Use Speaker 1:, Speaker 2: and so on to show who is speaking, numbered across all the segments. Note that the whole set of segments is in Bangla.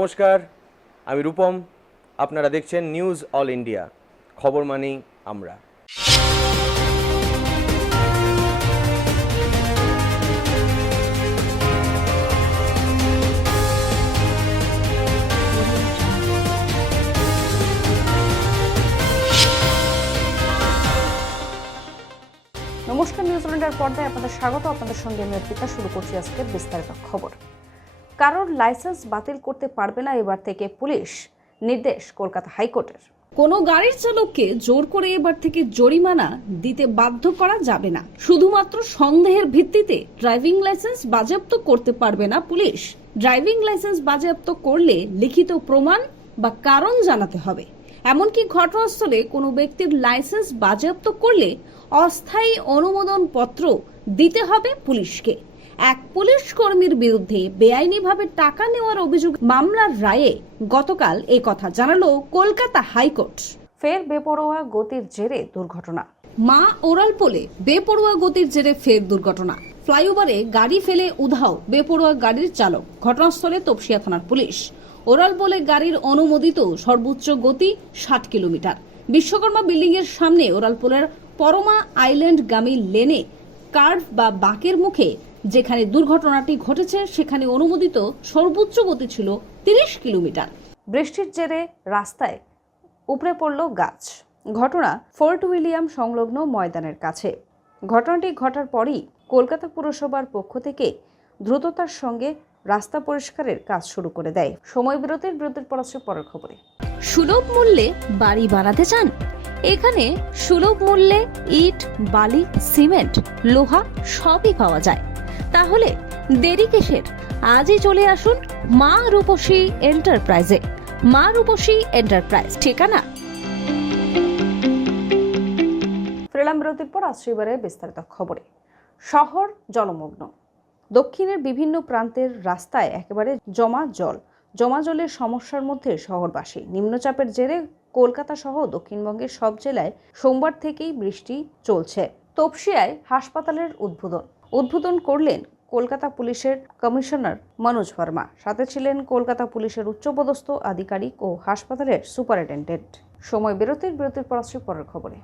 Speaker 1: নমস্কার, আমি রূপম। আপনারা দেখছেন নিউজ অল ইন্ডিয়া খবর মানি আমরা।
Speaker 2: নমস্কার নিউজিল্যান্ডের পর্দায় আপনাদের স্বাগত। আপনাদের সঙ্গে আমি অর্পিতা। শুরু করছি আজকের বিস্তারিত খবর। কারোর লাইসেন্স বাতিল করতে পারবে না এবার থেকে পুলিশ, নির্দেশ কলকাতা হাইকোর্টের।
Speaker 3: কোনো গাড়ির চালককে জোর করে এবার থেকে জরিমানা দিতে বাধ্য করা যাবে না। শুধুমাত্র সন্দেহের ভিত্তিতে ড্রাইভিং লাইসেন্স বাজেয়াপ্ত করতে পারবে না পুলিশ। ড্রাইভিং লাইসেন্স বাজেয়াপ্ত করলে লিখিত প্রমাণ বা কারণ জানাতে হবে। এমনকি ঘটনাস্থলে কোনো ব্যক্তির লাইসেন্স বাজেয়াপ্ত করলে অস্থায়ী অনুমোদন পত্র দিতে হবে পুলিশকে। এক পুলিশ কর্মীর বিরুদ্ধে বেআইনিভাবে টাকা নেওয়ার অভিযোগ মামলার রায়ে গতকাল এই কথা জানালো কলকাতা হাইকোর্ট।
Speaker 2: ফের বেপরোয়া গতির জেরে দুর্ঘটনা।
Speaker 3: মা ওরাল পোলে বেপরোয়া গতির জেরে ফের দুর্ঘটনা। ফ্লাইওভারে গাড়ি ফেলে উধাও বেপরোয়া গাড়ির চালক। ঘটনাস্থলে তপসিয়া থানার পুলিশ। ওরাল পোলে গাড়ির অনুমোদিত সর্বোচ্চ গতি ষাট কিলোমিটার। বিশ্বকর্মা বিল্ডিং এর সামনে ওরাল পোলের পরমা আইল্যান্ড গামী লেনে কার্ভ বা বাঁকের মুখে যেখানে দুর্ঘটনাটি ঘটেছে সেখানে অনুমোদিত সর্বোচ্চ গতি ছিল তিরিশ কিলোমিটার।
Speaker 2: বৃষ্টির জেরে রাস্তায় উপড়ে পড়ল গাছ। ঘটনা ফোর্ট উইলিয়াম সংলগ্ন ময়দানের কাছে। ঘটনাটি ঘটার পরই কলকাতা পুরসভার পক্ষ থেকে দ্রুততার সঙ্গে রাস্তা পরিষ্কারের কাজ শুরু করে দেয়। সময় বিরতির বিরতির পর আসছে পরের খবরে।
Speaker 4: সুলভ মূল্যে বাড়ি বানাতে চান? এখানে সুলভ মূল্যে ইট বালি সিমেন্ট লোহা সবই পাওয়া যায়। তাহলে দেরি কিসের? আজই চলে আসুন মা রূপসী এন্টারপ্রাইজে। মা রূপসী এন্টারপ্রাইজ, ঠিকানা?
Speaker 2: ফেরালাম বিরতির পর আসছে বিস্তারিত খবরে। শহর জলমগ্ন। দক্ষিণের বিভিন্ন প্রান্তের রাস্তায় একেবারে জমা জল। জমা জলের সমস্যার মধ্যে শহরবাসী। নিম্নচাপের জেরে কলকাতা সহ দক্ষিণবঙ্গের সব জেলায় সোমবার থেকেই বৃষ্টি চলছে। তপসিয়ায় হাসপাতালের উদ্বোধন। উদ্বোধন করলেন কলকাতা পুলিশের কমিশনার মনোজ ভার্মা। সাথে ছিলেন কলকাতা পুলিশের উচ্চপদস্থ আধিকারিক ও হাসপাতালের সুপারিনটেন্ডেন্ট। সময় বিরতির বিরতির পর আসছে পরের খবরে।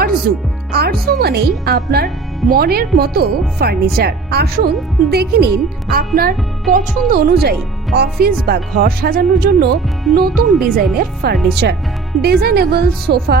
Speaker 3: আরজু আরজু মানেই আপনার মনের মতো ফার্নিচার। আসুন, দেখে নিন আপনার পছন্দ অনুযায়ী অফিস বা ঘর সাজানোর জন্য নতুন ডিজাইনের furniture. Designable sofa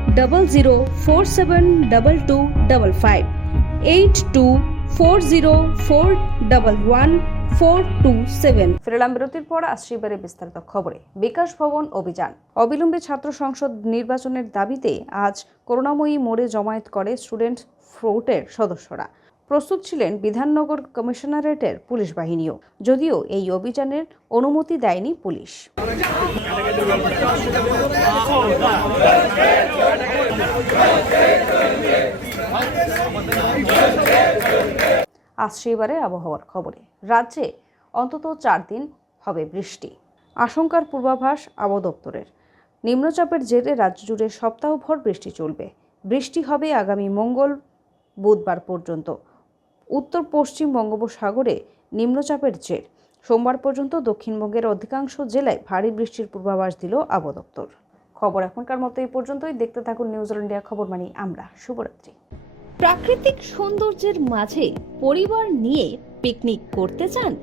Speaker 3: double zero four seven double two double five eight two four zero four double one four two seven
Speaker 2: ফেরালাম বিরতির পর আসছে এবারে বিস্তারিত খবরে। বিকাশ ভবন অভিযান। অবিলম্বে ছাত্র সংসদ নির্বাচনের দাবিতে আজ করোনাময়ী মোড়ে জমায়েত করে স্টুডেন্ট ফ্রোটের সদস্যরা। প্রস্তুত ছিলেন বিধাননগর কমিশনারেটের পুলিশ বাহিনীও। যদিও এই অভিযানের অনুমতি দেয়নি পুলিশ। আসছে এবারে আবহাওয়ার খবরে। রাজ্যে অন্তত চার দিন হবে বৃষ্টি। আশঙ্কার পূর্বাভাস আবহাওয়া দপ্তরের। নিম্নচাপের জেরে রাজ্য জুড়ে সপ্তাহভর বৃষ্টি চলবে। বৃষ্টি হবে আগামী মঙ্গল বুধবার পর্যন্ত। উত্তর পশ্চিম বঙ্গোপসাগরে নিম্নচাপের জের। সোমবার পর্যন্ত দক্ষিণবঙ্গের অধিকাংশ জেলায় ভারী বৃষ্টির পূর্বাভাস দিল আবদপ্তর খবর এখনকার মতো এই পর্যন্তই। দেখতে থাকুন নিউজিল্যান্ড ইন্ডিয়া খবর মানি আমরা। শুভরাত্রি।
Speaker 4: প্রাকৃতিক সৌন্দর্যের মাঝে পরিবার নিয়ে পিকনিক করতে চান?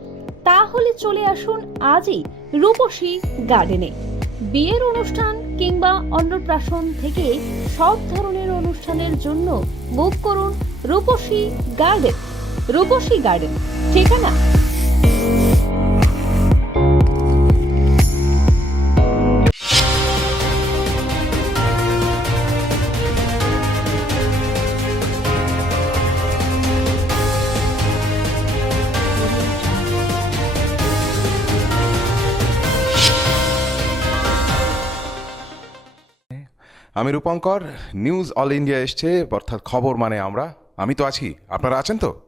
Speaker 4: তাহলে চলে আসুন আজই রূপসী গার্ডেনে। বিয়ের অনুষ্ঠান কিংবা অন্নপ্রাশন থেকে সব ধরনের অনুষ্ঠানের জন্য বুক করুন রূপসী গার্ডেন। রূপসী গার্ডেন, ঠিকানা?
Speaker 5: আমি রূপঙ্কর, নিউজ অল ইন্ডিয়া এসছে, অর্থাৎ খবর মানে আমরা। আমি তো আছি। আপনারা আছেন তো?